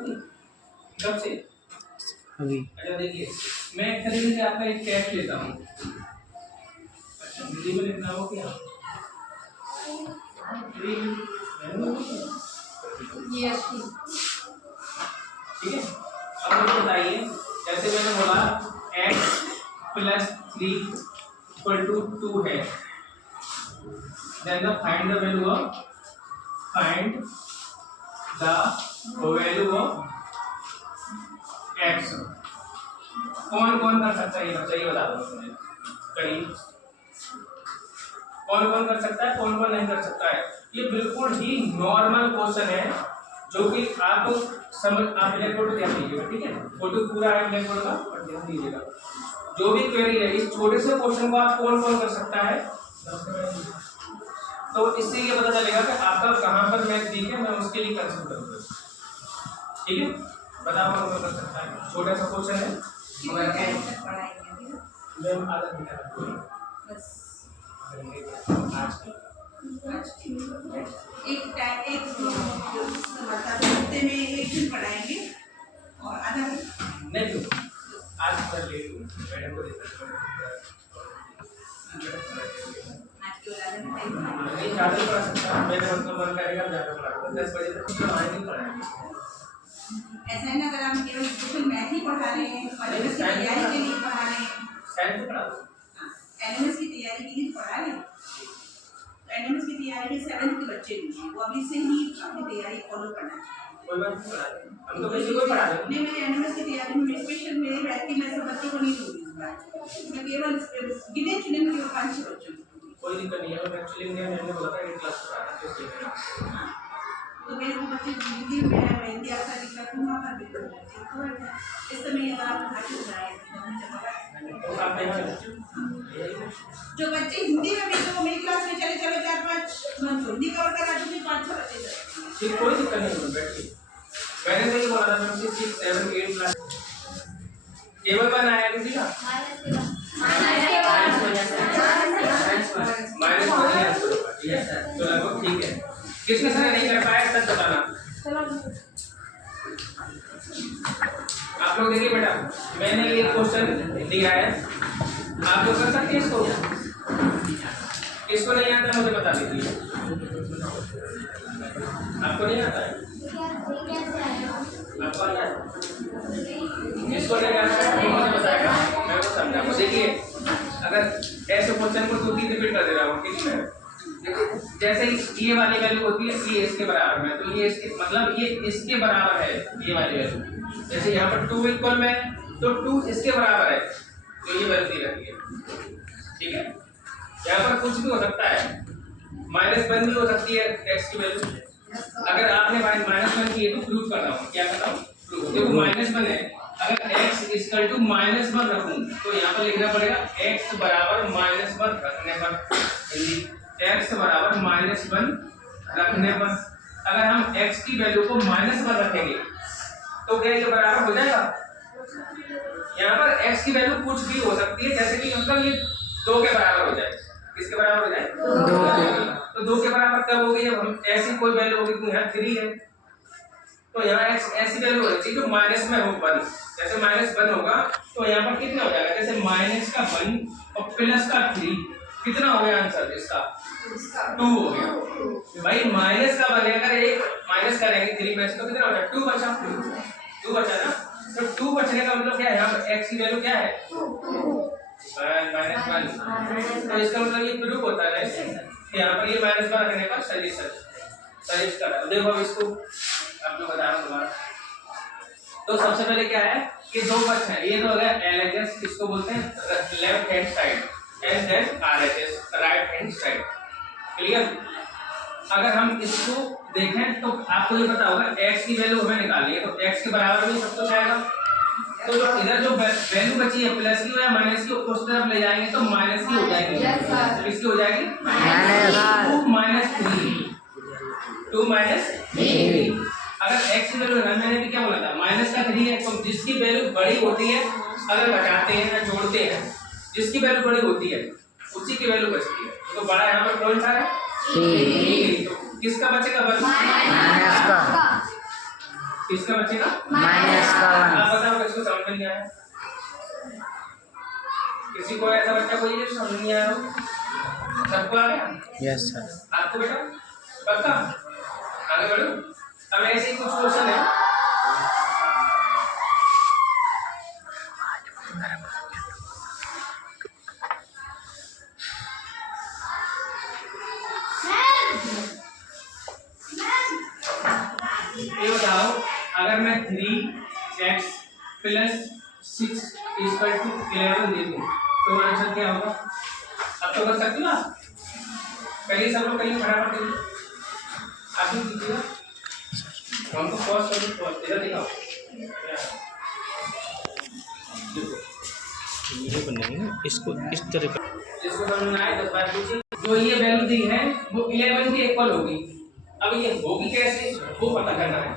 कब से? अभी। अच्छा देखिए, मैं एक तरीके से आपका एक टेस्ट लेता हूँ। अच्छा हिंदी में लिखना हो क्या? ठीक है, अब मुझे बताइए, जैसे मैंने बोला x + 3 = 2 है, then find the value of x। कौन कौन कर सकता है ये बच्चा, ये बता दो मुझे करीब। कौन कौन कर सकता है, कौन कौन नहीं कर सकता है? ये बिल्कुल ही नॉर्मल क्वेश्चन है जो कि आप समझ, आप ब्लैक बोर्ड ध्यान दीजिएगा, ठीक है? फोटो पूरा है ब्लैक बोर्ड का, और ध्यान दीजिएगा जो भी क्वेरी है इस छोटे से क्वेश्चन को आप कौन कौन कर सकता है, तो इससे ये पता चलेगा कि आपका कहां पर मैथ वीक है, मैं उसके लिए कंसल्ट करूंगा। ठीक है, बताओ कौन कौन कर सकता है? छोटा सा क्वेश्चन है, मगर मैम आधा घंटा बस आज एक हफ्ते में एक दिन पढ़ाएंगे और आधा नहीं तो आज कर ले मैडम को देता नहीं ज़्यादा पढ़ा सकता, मेरे मतलब मन करेगा ज़्यादा पढ़ा 10 बजे तक तो आए नहीं पढ़ाएंगे। ऐसा है ना, अगर हम केवल स्पेशल मैथ ही पढ़ा रहे हैं और एनएमएस की तैयारी के लिए पढ़ा रहे हैं, साइंस तो पढ़ा दो, एनएमएस की तैयारी के लिए पढ़ा रहे हैं, एनएमएस की तैयारी में 7th के बच्चे भी हैं, वो अभी से ही अपनी तैयारी फॉलो करना है। कोई बात नहीं पढ़ा दें, हम तो किसी को पढ़ा दें। नहीं, मैंने एनएमएस की तैयारी में स्पेशल मेरे बैठ के मैं सब बच्चों को नहीं दूंगी इस बार, मैं केवल गिने चुने में केवल 5-6 बच्चों को। कोई दिक्कत नहीं है, मैं एक्चुअली मैंने बोला था एक क्लास पढ़ाना तो इसलिए तो मेरे को बच्चे हिंदी में हिंदी आता दिखा तुम वहाँ पर बिल्कुल इस समय अगर आप भाषा बनाए जो बच्चे हिंदी में भी तो मेरी क्लास में चले चलो 4-5 मंथ हिंदी कवर करा दूंगी, 5-6 बच्चे ठीक, कोई दिक्कत नहीं है, बैठिए। मैंने तो ये बोला था मैम 6, 7, 8 क्लास टेबल बनाया किसी का तो लगभग ठीक है। किसने सर नहीं कर पाया सच बताना। आप लोग देखिए बेटा, मैंने ये क्वेश्चन दिया है, आप लोग कर सकते हैं इसको, किसको नहीं आता मुझे बता दीजिए। आपको नहीं आता है? आपको आता है? इसको नहीं आता है मुझे बताएगा, मैं वो समझाऊंगा। देखिए अगर ऐसे क्वेश्चन को 2-3 रिपीट कर दे रहा हूँ, ठीक है? जैसे ये वाली वैल्यू होती है ये इसके बराबर में, तो ये इसके मतलब ये इसके बराबर है ये वाली वैल्यू। जैसे यहाँ पर 2 इक्वल में तो 2 इसके बराबर है, तो ये वैल्यू दी रहती है, ठीक है? यहाँ पर कुछ भी हो सकता है, -1 भी हो सकती है x की वैल्यू। अगर आपने -1 की है तो प्रूव कर रहा हूँ, क्या कर रहा हूँ? प्रूव। देखो -1 है, अगर x = -1 रखूं तो यहाँ पर लिखना पड़ेगा x बराबर -1 रखने पर, x बराबर -1 रखने पर अगर हम x की वैल्यू को -1 रखेंगे तो क्या ये बराबर हो जाएगा? यहाँ पर x की वैल्यू कुछ भी हो सकती है, जैसे कि मतलब ये 2 के बराबर हो जाए। किसके बराबर हो जाए? 2 के। तो 2 के बराबर कब होगी? जब हम ऐसी कोई वैल्यू होगी तो यहाँ 3 है, तो यहाँ x ऐसी वैल्यू होनी चाहिए जो माइनस में हो 1। जैसे -1 होगा तो यहाँ पर कितना हो जाएगा? जैसे -1 और +3 कितना हो गया आंसर इसका? 2 हो गया। भाई माइनस का बनेगा, अगर एक माइनस करेंगे 3 में तो कितना हो जाएगा? 2 बचा, 2 बचा ना। तो 2 बचने का मतलब क्या है? यहाँ पर x की वैल्यू क्या है? -1। तो इसका मतलब ये प्रूफ होता है यहाँ पर ये -1 रखने का सजेशन कर। देखो अब इसको आप लोग बता रहा हूँ दोबारा। तो सबसे पहले क्या है कि 2 पक्ष है, ये तो हो गया LHS, इसको बोलते हैं left hand side, and then RHS right hand side. Clear? अगर हम इसको देखें तो आपको ये पता होगा x की वैल्यू हमें निकालनी है, तो x के बराबर में सब कुछ आएगा। तो इधर जो वैल्यू बची है प्लस की या माइनस की, उस तरफ ले जाएंगे तो माइनस की हो जाएगी। किसकी हो जाएगी? -2 -3। अगर x की वैल्यू मैंने भी क्या बोला था -3 है, तो जिसकी वैल्यू बड़ी होती है अगर घटाते हैं या जोड़ते हैं, जिसकी वैल्यू बड़ी होती है उसी की वैल्यू बचती है। तो बड़ा यहाँ पर कौन सा है? 3। तो किसका बचेगा? 1। किसका बचेगा -1। आप बताओ किसको समझ में नहीं आया? किसी को ऐसा बच्चा कोई है समझ नहीं आया हो? सबको आ गया? Yes sir. आपको बेटा पक्का? आगे बढ़ो। अब ऐसे ही कुछ क्वेश्चन है। ये बताओ अगर मैं 3x + 6 = 11 दे दूं तो आंसर क्या होगा? अब तो कर सकते हो ना? करिए सब लोग, करिए फटाफट करिए। आप भी कीजिएगा। हमको पॉज कर दो, पॉज इधर दिखाओ। देखो ये बनाएंगे ना इसको इस तरह का। जिसको समझ में आए 10 बार पूछिए। जो ये वैल्यू दी है वो 11 के इक्वल होगी। अब ये होगी कैसे वो पता करना है।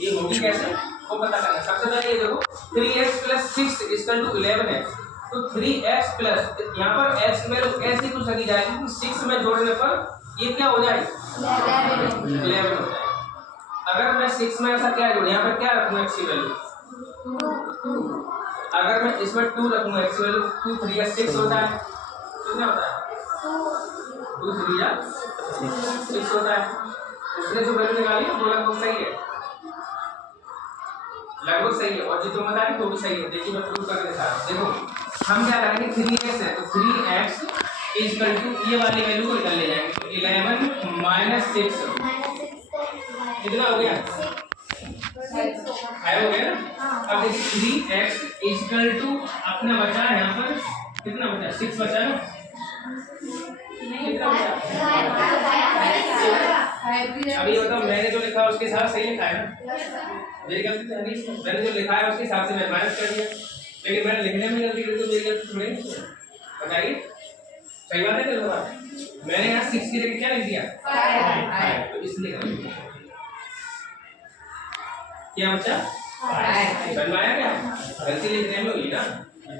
ये होगी कैसे वो पता करना है। सबसे पहले ये देखो 3x + 6 = 11 है। तो 3x प्लस यहाँ पर x की वैल्यू ऐसी कुछ रखी जाएगी कि 6 में जोड़ने पर ये क्या हो जाएगी? 11 हो जाएगी। अगर मैं 6 में ऐसा क्या जोड़ूं, यहाँ पर क्या रखूँ x की वैल्यू? अगर मैं इसमें 2 रखूँगा x की वैल्यू 2 3 या 6 होता है। कितना होता है? 2 3 या 6 होता है। उसने जो वैल्यू निकाली है वो लगभग सही है, लगभग सही है। और जितना बताया वो भी सही है। देखिए मैं प्रूव करके दिखा रहा हूँ। देखो हम क्या करेंगे 3x है तो 3x = ये वाली वैल्यू को निकाल ले जाएंगे। तो 11 - 6 कितना हो गया? 5 हो गया ना। अब देखिए 3x = अपना बचा है यहाँ पर कितना बचा? 6 बचा ना। कितना बचा? अब ये बताओ मैंने जो लिखा उसके हिसाब से ही लिखा है ना? मेरी गलती तो नहीं। मैंने जो लिखा है उसके हिसाब से मैं माइनस कर दिया, लेकिन मैंने लिखने में गलती करी तो मेरी गलती थोड़ी नहीं। बताइए सही बात है कि गलत बात है? मैंने यहाँ 6 की जगह क्या लिख दिया? 5 तो इसलिए क्या बच्चा? 5 बनवाया क्या? गलती लिखने में हुई ना,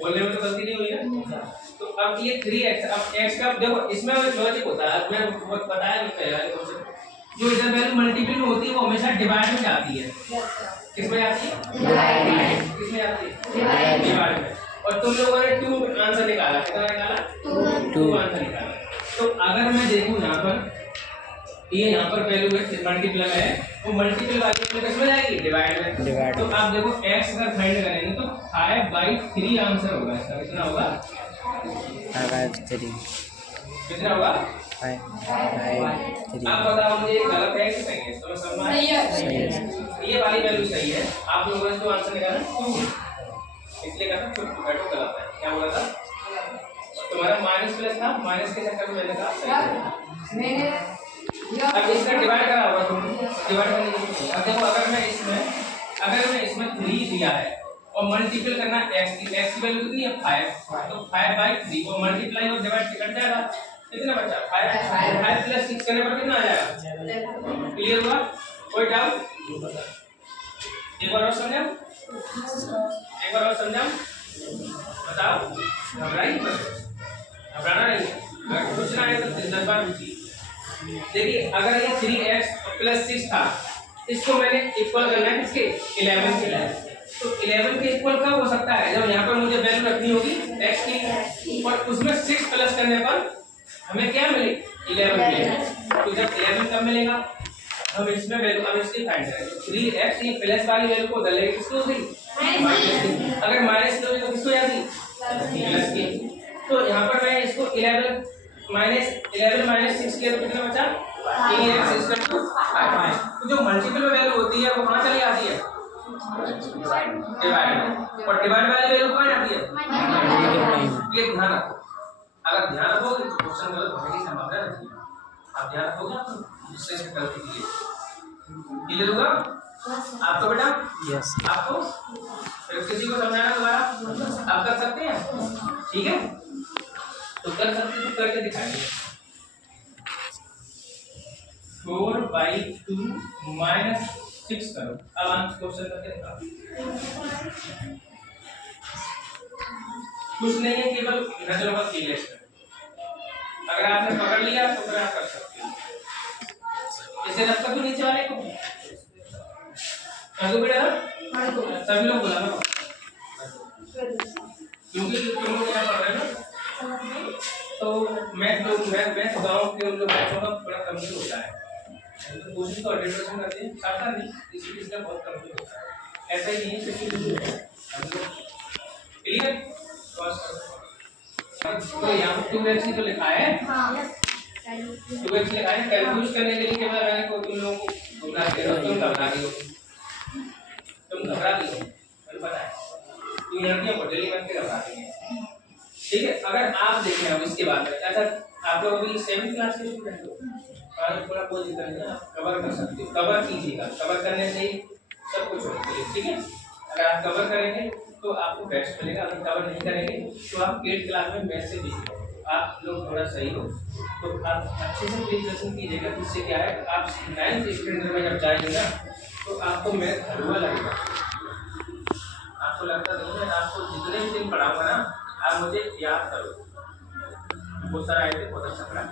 बोलने में तो गलती नहीं हुई ना। तो अब ये 3x, अब x का देखो इसमें लॉजिक होता है। मैं बताया नहीं पहले जो इधर वैल्यू मल्टीपल में होती है वो हमेशा डिवाइड में जाती है। किसमें आती है? डिवाइड में। किसमें आती है? डिवाइड में। और तुम लोगों ने 2 आंसर निकाला, कितना निकाला? 2 आंसर निकाला। तो अगर मैं देखूं यहाँ पर ये यहाँ पर वैल्यू है मल्टीपल है, वो मल्टीपल वाली वैल्यू किसमें जाएगी? डिवाइड में। तो आप देखो x अगर फाइंड करेंगे तो 5/3 आंसर होगा इसका। कितना होगा? 5/3। कितना होगा? 5/3। आप बताओ मुझे गलत है कि सही है? समझ में आया? सही है। ये वाली वैल्यू सही है। आप लोगों ने जो आंसर निकाला 2 इसलिए कहा था बैठो गलत है। क्या बोला था? तुम्हारा माइनस प्लस था, माइनस के चक्कर में मैंने कहा सही है। अब इसका डिवाइड करा होगा तुमने, डिवाइड करने की जरूरत नहीं। अब देखो अगर मैं इसमें 3 दिया है और मल्टीपल करना x की वैल्यू कितनी है? 5 तो 5/3 को मल्टीप्लाई और डिवाइड से कट जाएगा। कितना बचा? 5 + 6 करने पर कितना आ जाएगा? क्लियर हुआ? कोई डाउट? एक बार और समझाओ, बताओ। घबराइए मत, घबराना नहीं है। अगर पूछना है तो 10 बार पूछिए। देखिए अगर ये 3x + 6 था, इसको मैंने इक्वल करना है किसके? 11 के। तो 11 के इक्वल कब हो सकता है? जब यहाँ पर मुझे वैल्यू रखनी होगी x की और उसमें 6 प्लस करने पर हमें क्या मिलेगी? 11 मिलेगा। तो जब 11 कब मिलेगा? हम इसमें वैल्यू अब इसकी फाइंड करेंगे। 3x ये प्लस वाली वैल्यू को बदलेगी किसको होगी? माइनस की। अगर माइनस की होगी तो किसको जाती? प्लस की। तो यहाँ पर मैं इसको 11 - 6 किया तो कितना बचा? 3x = 5। तो जो मल्टीपल वैल्यू होती है वो कहाँ चली आती है? डिवाइड में। और डिवाइड वाली वैल्यू कहाँ जाती है? ये ध्यान रखो। अगर ध्यान रखोगे तो क्वेश्चन गलत होने की संभावना रहती है। आप ध्यान रखोगे तो इससे गलती कीजिए। क्लियर होगा आपको बेटा? यस। आपको फिर किसी को समझाना दोबारा आप कर सकते हैं? ठीक है तो कर सकते तो करके दिखाइए। 4/2 - 6 करो। अब आंसर क्वेश्चन करके दिखाओ। कुछ नहीं है, केवल नजरों का खेल है। अगर आपने पकड़ लिया तो फिर आप कर सकते हो। इसे रखकर भी नीचे वाले को आगे बेटा सभी लोग बोला ना, क्योंकि तुम लोग यहाँ पढ़ रहे हैं ना, तो मैं गाँव के उन लोग बच्चों का बड़ा कमजोर होता है, तो कोशिश तो 100% करते हैं, सारा नहीं, किसी किसी का बहुत कमजोर होता है, ऐसा ही नहीं है क्लियर। तो यहाँ पर 2x ही तो लिखा है, 2x लिखा है, कैलकुलेट करने के लिए मैंने को तुम लोगों को घबरा के तुम घबरा गए हो, मुझे पता है, तुम लड़कियां पटेली बन के घबरा गई हैं, ठीक है। अगर आप देखें अब इसके बाद में, अच्छा आप लोग अभी 7th क्लास के स्टूडेंट हो, और थोड़ा कोई दिक्कत नहीं है, आप कवर कर सकते हो, कवर कीजिएगा, कवर करने से ही सब कुछ होगा, ठीक है। अगर आप कवर करेंगे तो आपको बेस्ट मिलेगा, अगर कवर नहीं करेंगे तो आप 8th क्लास में मैथ से दीजिए, आप लोग थोड़ा सही हो तो आप अच्छे से प्रिपरेशन कीजिएगा, जिससे क्या है आप 9th स्टैंडर्ड में जब जाएंगे ना तो आपको मैथ हलवा लगेगा, आपको लगता नहीं है, आपको जितने भी दिन पढ़ाऊंगा ना आप मुझे याद करो, बहुत सारा आइडिया बहुत अच्छा पढ़ा,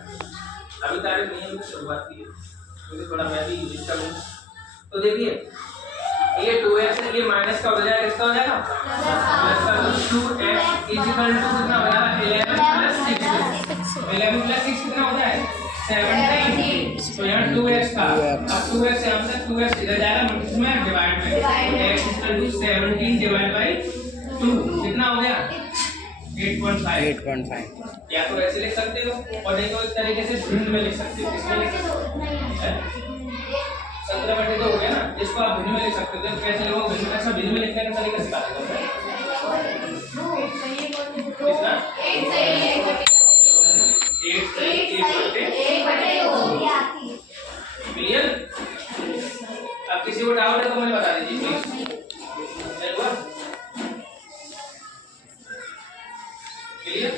अभी तारीख नहीं है, मुझे शुरुआत की है क्योंकि थोड़ा मैं भी यूज करूँ। तो देखिए ये 2x है, ये माइनस का हो जाएगा, किसका हो जाएगा प्लस का, 2x इक्वल टू कितना हो जाएगा 11 प्लस 6, 11 प्लस 6 कितना हो जाएगा 17, तो यहाँ 2x का, अब 2x से हम 2x इधर जाएगा इसमें डिवाइड में, x equal to 17 divide by 2 कितना हो गया 8.5, या तो ऐसे लिख सकते हो और नहीं तो इस तरीके से भिन्न में लिख सकते हो, किसमें लिख सकते हो 17/2 हो गया ना, इसको आप भिन्न में लिख सकते हो, कैसे लोगों भिन्न में, अच्छा भिन्न में लिखने का तरीका सिखा देता हूं कितना 8 क्लियर। अब किसी को डाउट है तो मुझे बता दीजिए प्लीज, क्लियर।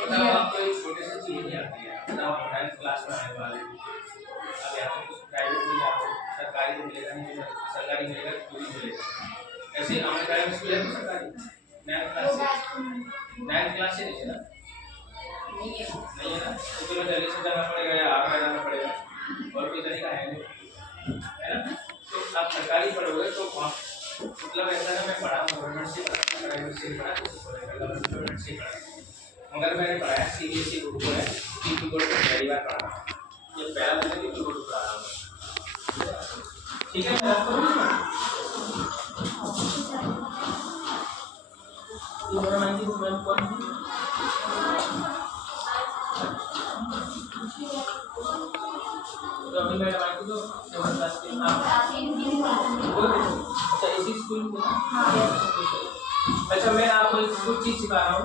बताओ आपको एक छोटे से चीज नहीं आती है, बताओ 9th क्लास में आने वाले, अब यहाँ पे कुछ प्राइवेट में जाओ, सरकारी तो मिलेगा नहीं, सरकारी मिलेगा पूरी मिलेगा, ऐसे हमारे प्राइवेट स्कूल है तो सरकारी 9th क्लास से नहीं है ना, नहीं है ना, तो तुम्हें दिल्ली से जाना पड़ेगा या आगरा जाना पड़ेगा, और कोई तरीका है नहीं, है ना। तो आप सरकारी पढ़ोगे तो मतलब ऐसा ना मैं पढ़ा गवर्नमेंट से पढ़ा, प्राइवेट से पढ़ा, गवर्नमेंट से पढ़ा, मगर मैंने पढ़ाया सीबीएसई बोर्ड को है, पीपी बोर्ड को पहली बार पढ़ा, ये पहला मैंने पीपी बोर्ड पढ़ा रहा हूँ, ठीक है। मैं आपको तो अभी मेरा माइक तो 7th क्लास के अच्छा इसी स्कूल में, अच्छा मैं आपको कुछ चीज़ सिखा रहा हूँ,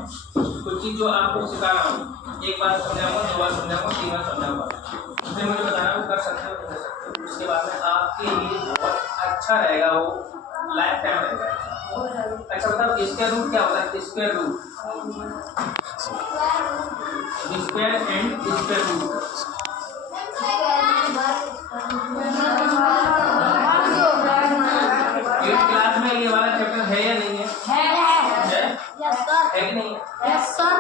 कुछ चीज़ जो आपको सिखा रहा हूँ, एक बार समझाऊंगा, 2 बार समझाऊंगा, 3 बार समझाऊंगा, फिर मुझे बताना वो कर सकते हो कर सकते हो, उसके बाद में आपके लिए बहुत अच्छा रहेगा, वो लाइफ टाइम रहेगा। अच्छा बताओ स्क्वायर रूट क्या होता है, square root, square and square root, class में ये वाला चैप्टर है या नहीं है? है कि नहीं है? Yes sir.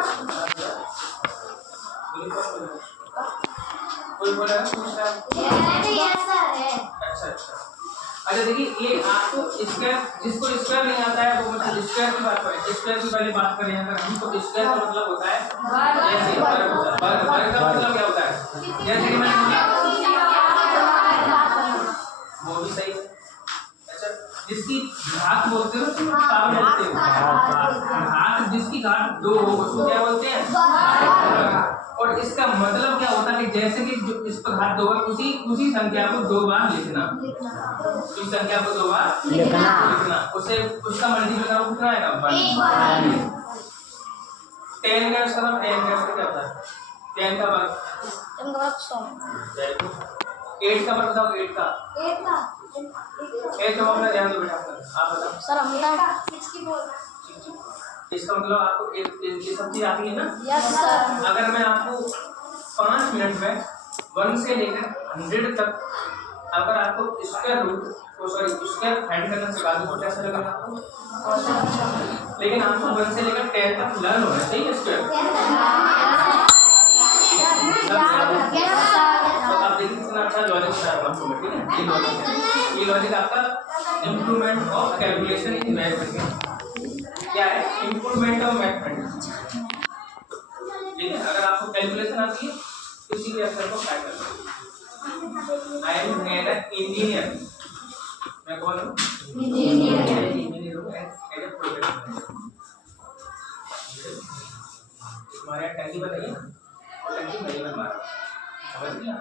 कोई बोला है कुछ सर? यस सर है। अच्छा अच्छा देखिए ये आपको स्क्वायर, जिसको स्क्वायर नहीं आता है वो मतलब स्क्वायर की बात करें, स्क्वायर की पहले बात करें अगर हम, तो स्क्वायर का मतलब होता है जैसे वर्ग होता है, वर्ग का मतलब क्या होता है, जैसे कि मैंने वो भी सही है। अच्छा जिसकी घात बोलते हो तुम क्या बोलते हो, घात, जिसकी घात 2 हो उसको क्या बोलते हैं, और इसका मतलब क्या होता है कि जैसे कि जो इस पर घात 2 है उसी संख्या को 2 बार लिखना, उस संख्या को 2 बार लिखना, उसे उसका मल्टीपल करो कितना आएगा 1। 10 का उसका नाम 10 का क्या होता है, 10 का वर्ग 100, 8 का वर्ग बताओ, 8 का अपना ध्यान दो बेटा, आप बताओ सर। हम 64, इसका मतलब आपको ये सब चीज आती है ना? Yes sir. अगर मैं आपको 5 मिनट में 1 से लेकर 100 तक अगर आपको स्क्वायर रूट स्क्वायर फाइंड करना सिखा दूं तो कैसा लगेगा आपको? लेकिन आपको 1 से लेकर 10 तक लर्न होना चाहिए स्क्वायर। तो आप देखिए कितना अच्छा लॉजिक बता रहा हूं आपको, ठीक है? ये लॉजिक आपका improvement of calculation in mathematics. क्या है? Improvement of mathematics. ठीक है, अगर आपको कैलकुलेशन आती है तो किसी भी अक्षर को फाइंड कर लो। आई एम एन इंजीनियर, मैं कौन हूँ? इंजीनियर हूँ एज ए प्रोफेशनल। हमारे यहाँ टंकी बताइए और टंकी नहीं बन रहा, समझ लिया?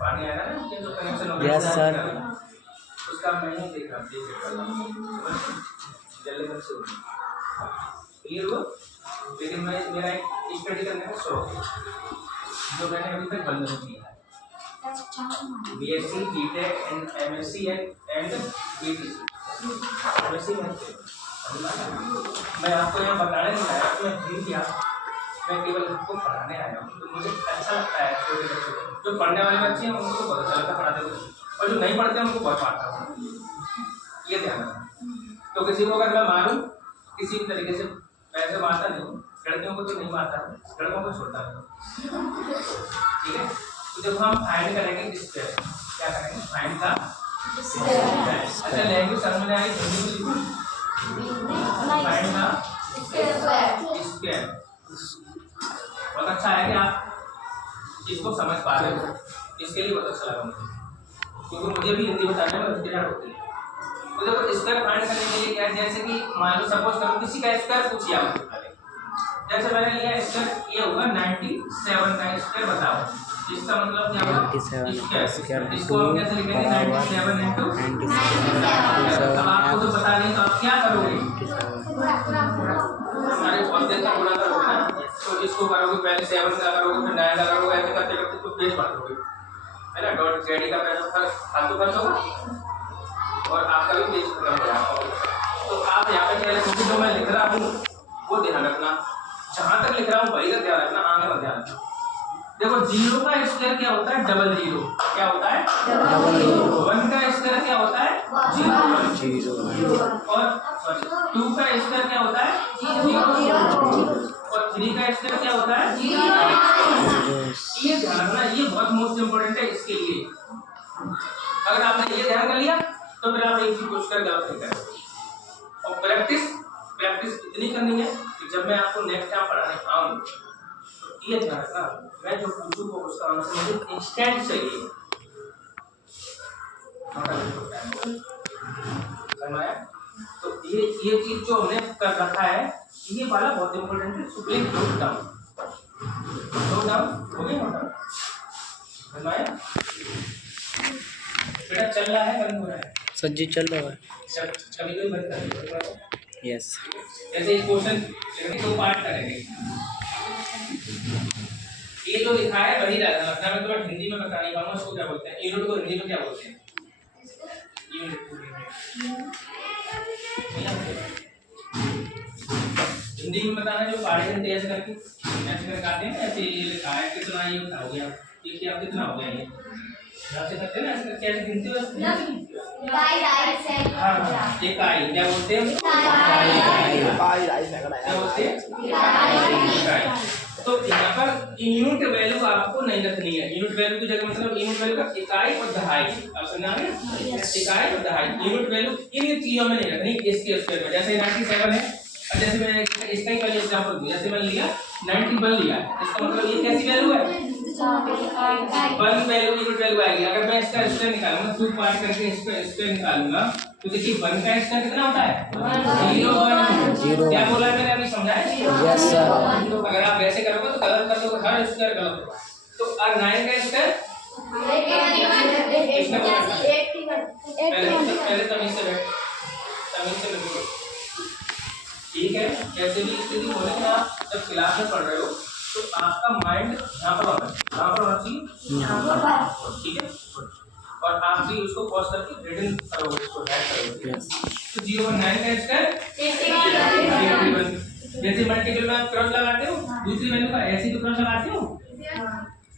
पानी आ रहा है ना, जो कनेक्शन हो Yes, sir. उसका मैं नहीं देख रहा, जल्दी मत से क्लियर हुआ। लेकिन मैं मेरा एक स्टडी करने का शौक है जो मैंने अभी तक बंद नहीं किया है। BSc, BTech and MSc and BTC, MSc में मैं आपको यहाँ बताने नहीं आया, मैं भूल गया, मैं केवल आपको पढ़ाने आया हूँ। तो मुझे अच्छा लगता है छोटे बच्चों को, जो पढ़ने वाले बच्चे हैं उनको बहुत अच्छा लगता है पढ़ाते हुए, और जो नहीं पढ़ते हैं उनको बहुत मारता हूँ। ये ध्यान रखना। तो किसी को अगर मैं मारूं किसी भी तरीके से, वैसे मारता नहीं हूँ, लड़कियों को तो नहीं मारता हूँ, लड़कों को छोड़ता हूँ। ठीक है, तो जब हम फाइंड करेंगे स्क्वायर, क्या करेंगे? फाइंड का अच्छा लैंग्वेज समझ में आई? फाइंड का स्क्वायर बहुत अच्छा है कि आप इसको समझ पा रहे हो, इसके लिए बहुत अच्छा लगा मुझे, क्योंकि मुझे भी हिंदी बताने में हिचकिचाहट होती है। तो देखो स्क्वायर फाइंड करने के लिए क्या है, जैसे कि मान लो सपोज करो किसी का स्क्वायर पूछिए आप, जैसे मैंने लिया स्क्वायर, ये होगा 97 का स्क्वायर बताओ, इसका मतलब क्या होगा? 97 इसको हम कैसे लिखेंगे? 97 इंटू, अब आपको तो बता दें तो आप क्या करोगे? हमारे बहुत देर तक गुणा करोगे ना, तो इसको करोगे पहले 7 का करोगे फिर 9 का करोगे, ऐसे करते करते तो पेज भर दोगे, है ना? डॉट जेडी का पैसा फालतू खर्च होगा और आपका भी पेज खत्म हो जाएगा। तो आप यहाँ पे पहले क्योंकि जो मैं लिख रहा हूँ वो ध्यान रखना, जहाँ तक लिख रहा हूँ वही का ध्यान रखना, आगे मत ध्यान रखना। देखो 0 का स्क्वायर क्या होता है? Double zero. क्या होता है? Double zero. 1 का स्क्वायर क्या होता है? 0 और 2 का स्क्वायर क्या होता है? 0 और 3 का स्क्वायर क्या होता है? 0। ये ध्यान रखना, ये बहुत मोस्ट इंपोर्टेंट है इसके लिए। अगर आपने ये ध्यान कर लिया तो फिर आप एक चीज पूछ कर गलत नहीं करेंगे। और प्रैक्टिस इतनी करनी है कि जब मैं आपको नेक्स्ट टाइम पढ़ाने आऊँ तो ये ध्यान रखना, मैं जो पूछूंगा उसका आंसर मुझे इंस्टेंट चाहिए। समझाया? तो ये चीज जो हमने कर रखा है ये वाला बहुत इंपॉर्टेंट है, सो प्लीज नोट डाउन हो गया? नोट समझाया? बेटा चल रहा है बंद हो रहा है? सर जी चल रहा है। कभी कोई बंद कर दो। यस। जैसे एक क्वेश्चन दो पार्ट करेंगे, ये जो लिखा है वही रहना रखना, मैं तुम्हें हिंदी में बता नहीं पाऊंगा उसको क्या बोलते हैं, यूनिट को हिंदी में क्या बोलते हैं? यूनिट हिंदी में बताना, जो पढ़े थे ऐसे करके आते हैं ऐसे, ये लिखा है कितना, ये बताओगे आप, ये क्या कितना हो गया, ये ऐसे करते हैं ना, ऐसे करके ऐसे गिनते हो। हाँ, ये काई क्या बोलते हैं? तो यहाँ पर यूनिट वैल्यू आपको नहीं रखनी है। यूनिट वैल्यू की जगह मतलब यूनिट वैल्यू का इकाई और दहाई, आप समझा रहे हैं? इकाई और दहाई, यूनिट वैल्यू इन चीजों में नहीं रखनी, इसके स्क्वायर में। जैसे 97 है, और जैसे मैंने इसका ही पहले एग्जांपल दिया, जैसे मैंने लिया 91 लिया, इसका मतलब ये कैसी वैल्यू है? 1 वैल्यू यूनिट वैल्यू आएगी। अगर मैं इसका स्क्वायर निकालूंगा, 2 पार्ट करके इसका स्क्वायर निकालूंगा तो देखिए 1 का स्क्वायर कितना होता है? 0 1। क्या बोला मैंने अभी, समझाया? Yes sir. अगर आप वैसे करोगे तो गलत कर दोगे, हर स्क्वायर गलत होगा। तो 9 का स्क्वायर पहले तमीज से बैठ, ठीक है? कैसे भी स्थिति बोले आप जब क्लास में पढ़ रहे हो तो आपका माइंड यहाँ पर होना चाहिए, ठीक है? और आप भी उसको पॉज करके रीडिंग करोगे, उसको ऐड करोगे। तो 0 और 9 का स्क्वायर, जैसे मल्टीपल में आप क्रॉस लगाते हो, दूसरी वैल्यू का ऐसे तो क्रॉस लगाते हो,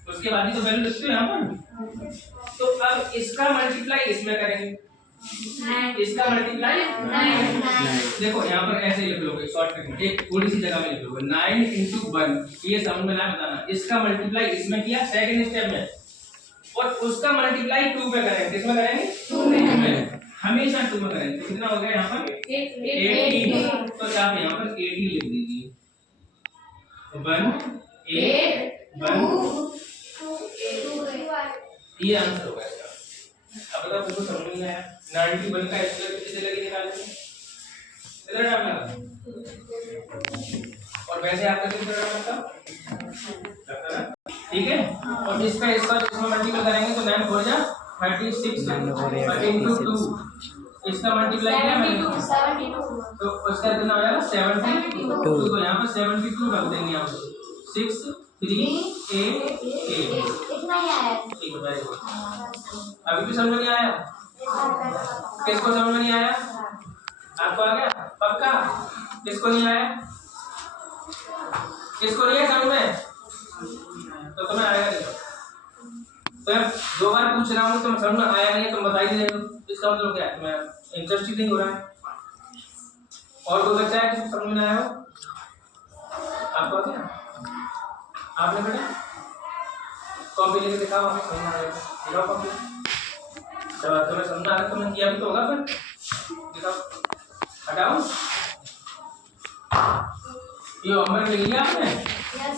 उसके बाद ही तो वैल्यू लिखते हो यहाँ पर। तो अब इसका मल्टीप्लाई इसमें करेंगे, इसका मल्टीप्लाई 9। देखो यहाँ पर ऐसे लिख लोगे शॉर्टकट में, एक थोड़ी सी जगह में लिख लोगे 9 × 1, ये समझ में ना बताना। इसका मल्टीप्लाई इसमें किया सेकंड स्टेप में, और उसका मल्टीप्लाई 2 पे करेंगे, किसमें करेंगे? 2 में। हमेशा 2 में करेंगे। कितना हो गया यहाँ पर 18, तो आप यहाँ पर 80 लिख दीजिए। 1 8 1 ये आंसर होगा इसका। अब बताओ तुमको समझ में नहीं आया 91 का स्क्वायर कितनी जगह निकालेंगे? कितना टाइम लगा? और वैसे आपका कितना टाइम लगता? ठीक है। और इसका इसमें मल्टीपल करेंगे तो 9 4 जा 36 into 2 इसका मल्टीप्लाई किया मैंने 72 तो उसका कितना हो जाएगा 72 तो यहाँ पर 72 रख देंगे हम 6 3 8 8 इतना ही आया। ठीक है वेरी गुड। अभी भी समझ में नहीं आया? किसको समझ में नहीं आया? आपको आ गया पक्का? किसको नहीं आया? किसको नहीं है समझ में? तो तुम्हें आएगा नहीं। तो मैं 2 बार पूछ रहा हूँ, तुम समझ में आया नहीं है, तुम बता ही नहीं रहे हो, इसका मतलब क्या है? मैं इंटरेस्टेड नहीं हो रहा है। और कोई बच्चा है जिसको समझ में आया हो? आपको आ गया? आपने बेटा कॉपी लेके दिखाओ, हमें समझ में आएगा। दिखाओ कॉपी। जब तुम्हें समझ में आ रहा तुमने किया भी तो होगा फिर। दिखाओ, हटाओ। ये होमवर्क लिख लिया आपने?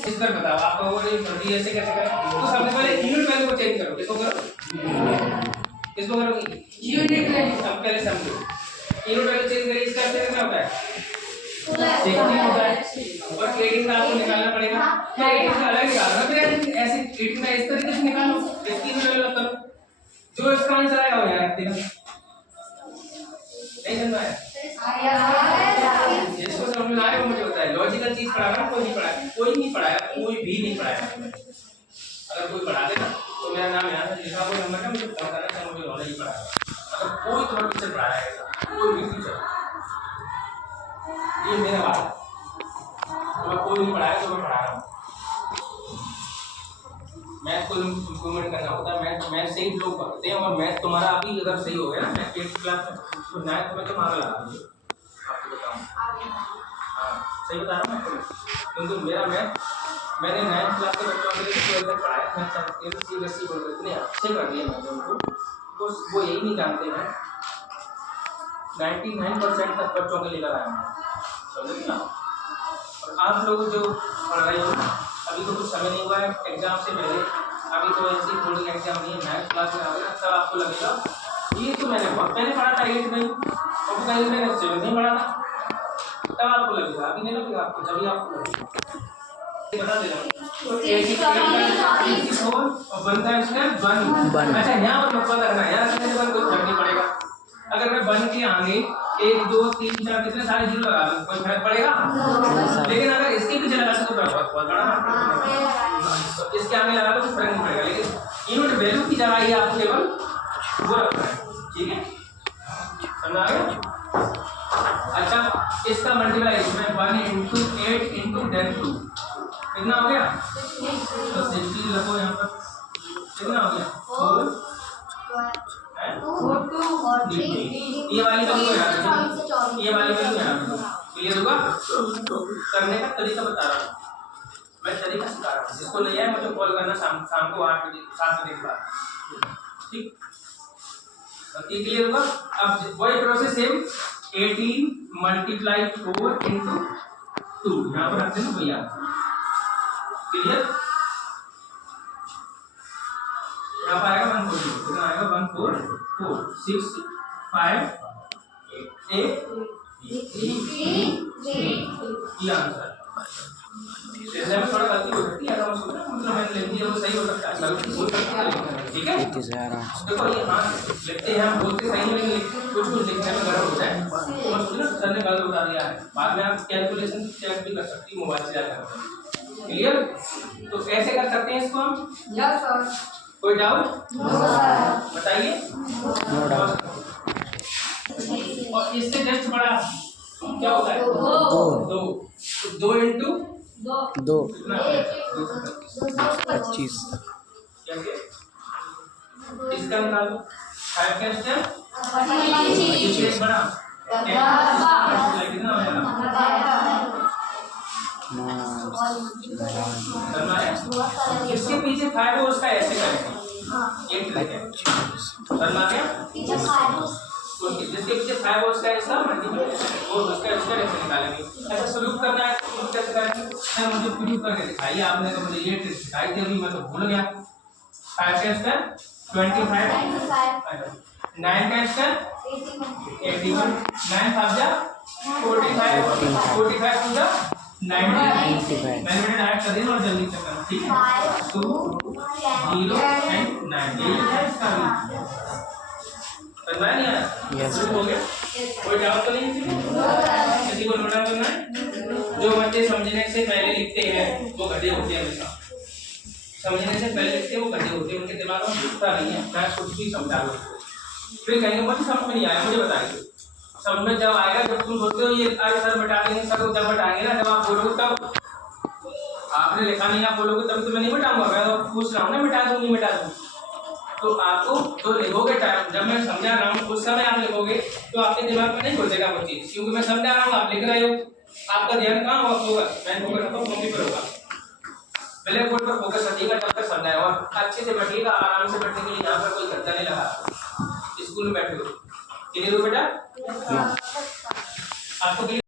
इस पर बताओ आपको वो जल्दी ऐसे कैसे करें? तो सबसे पहले यूनिट वैल्यू को चेंज करो। किसको करो? किसको करोगी? Unit value. अब पहले समझो यूनिट वैल्यू चेंज करिए। इसका अर्थ क्या होता है? 16 होता है और 18 का आपको निकालना पड़ेगा। तो 18 का अलग निकालना फिर ऐसे 18 का इस तरीके से निकालो। इसकी यूनिट वैल्यू करो, जो इसका आंसर आएगा वो यहाँ रख देना। नहीं समझ आया? जिसको समझ में आए वो मुझे बताए। लॉजिकल चीज पढ़ाना कोई नहीं पढ़ाया, कोई नहीं पढ़ाया, कोई भी नहीं पढ़ाया। अगर कोई पढ़ा देना तो मेरा नाम यहाँ से लिखा हुआ नंबर है, मुझे बताना है मुझे नॉलेज पढ़ाया। अगर कोई तुम्हारा टीचर पढ़ाया है, कोई भी टीचर, ये मेरा बात है। तो कोई नहीं पढ़ाया तो मैं पढ़ा रहा हूँ। मैथ को इम्प्रूवमेंट करना होता है। मैथ से ही लोग पढ़ते हैं और मैथ तुम्हारा अभी अगर सही हो गया ना, मैथ 8th क्लास में, तो 9th में तुम आगे लगा दीजिए। आपको बताऊँ, हाँ सही बता रहा हूँ मैं। क्योंकि मेरा मैथ मैंने 9th क्लास के बच्चों के लिए 12th तक पढ़ाया। मैथ CBSE बोर्ड में इतने अच्छे कर दिए मैंने उनको, तो वो यही नहीं जानते हैं। 99% तक बच्चों के लेकर आया हूँ, समझ ना। और आप लोग जो पढ़ रहे हो अभी तो कुछ समय नहीं हुआ है एग्जाम से पहले, अभी तो ऐसे बोर्ड का एग्जाम नहीं है। 9th क्लास में आएगा तब आपको लगेगा ये तो मैंने पढ़ा था 8th में, और कहीं मैंने 7th में पढ़ा था, तब आपको लगेगा। अभी नहीं लगेगा आपको, जब भी आपको लगेगा। बता दे रहा हूँ 84 और बनता है इसका 1। अच्छा यहाँ पर मत पता करना, यहाँ रखने के बाद कोई फर्क नहीं पड़ेगा। अगर मैं 1 के आगे 1 2 3 4 कितने सारे जीरो लगा दूं, कोई फर्क पड़ेगा? लेकिन अगर इसके पीछे लगा तो बहुत बड़ा तो इसके आगे लगा तो फर्क नहीं पड़ेगा। लेकिन यूनिट वैल्यू की जगह ये आपको केवल वो रखना है, ठीक है? समझ आ गया? अच्छा इसका मल्टीप्लाई इसमें 1 into 8 into 10 2 कितना हो गया? तो 60 रखो यहाँ पर। कितना हो गया? 4 ये वाली वैल्यू याद रखो, ये वाली वैल्यू याद रखो। क्लियर होगा? करने का तरीका बता रहा हूँ मैं, तरीका सिखा रहा हूँ। जिसको नहीं आया मुझे कॉल करना शाम को 8 बजे 7 बजे के बाद, ठीक? ये क्लियर होगा? अब वही प्रोसेस सेम 18 मल्टीप्लाई 4 into 2 यहाँ पर रखते हैं भैया। क्लियर? यहाँ पर आएगा 144, कितना आएगा? 144 6 5 8 ये आंसर। जैसे में थोड़ा गलती हो सकती है, अगर हम सोच रहे हैं मतलब मैंने लिख दिया वो सही हो सकता है, गलती हो सकती है, ठीक है? देखो ये हाँ लिखते हैं हम, बोलते सही नहीं, लेकिन कुछ लिखने में गलत होता है। तो मैं सोच रहा सर ने गलत बता दिया है, बाद में आप कैलकुलेशन चेक भी कर सकती है मोबाइल से जाकर। क्लियर? तो ऐसे कर सकते हैं इसको हम। Yes sir. कोई डाउट? बताइए। और इससे जस्ट बड़ा क्या होता है? 2 2 into 2 कितना है? 25 कैसे? इसका निकालो 5 का स्टेप 25 बड़ा कितना होगा? इसके पीछे 5 है उसका ऐसे करेंगे 8 करना है। उसके उसके पीछे 5 और उसका इसका मल्टीप्लाई और उसका ऐसे निकालेंगे। ऐसा सॉल्व करना है तो कैसे करेंगे? मैं मुझे प्रूफ करके दिखाइए आपने, तो मुझे ये ट्रिक सिखाई थी अभी मैं तो भूल गया। 5 का स्क्वायर 25, 9 का स्क्वायर 81, 9 5 जा 45, 45 टू द 90। मैंने ऐड कर दिया और जल्दी से करना, ठीक है। 2 0 एंड 9 ये है इसका भी करना है या Yes. शुरू हो गया? कोई डाउट तो नहीं किसी को? नोट डाउन करना है। जो बच्चे समझने से पहले लिखते हैं वो गधे होते हैं, हमेशा समझने से पहले लिखते हैं वो गधे होते हैं, उनके दिमाग में घुसता नहीं है। मैं कुछ भी समझा दूँ फिर कहेंगे मुझे समझ में नहीं आया, मुझे बताइए। समझ में जब आएगा जब तुम बोलते हो ये अरे सर बता देंगे, सर जब बताएंगे ना, जब आप बोलोगे तब। आपने लिखा नहीं, आप बोलोगे तभी तो मैं नहीं मिटाऊंगा। मैं तो पूछ रहा हूँ ना, मिटा दूँ नहीं मिटा दूँ। तो आपको जो लिखोगे टाइम जब मैं समझा रहा हूँ उस समय आप लिखोगे तो आपके दिमाग में नहीं घुसेगा वो चीज, क्योंकि मैं समझा रहा हूँ आप लिख रहे हो। आपका ध्यान कहाँ होगा? मैं फोकस रखता हूँ मम्मी पर होगा। ब्लैक बोर्ड पर फोकस रखिएगा जब तक समझाए, और अच्छे से बैठिएगा, आराम से बैठने के लिए यहाँ पर कोई खर्चा नहीं लगा। स्कूल में बैठे हो कितने रुपये बेटा? आपको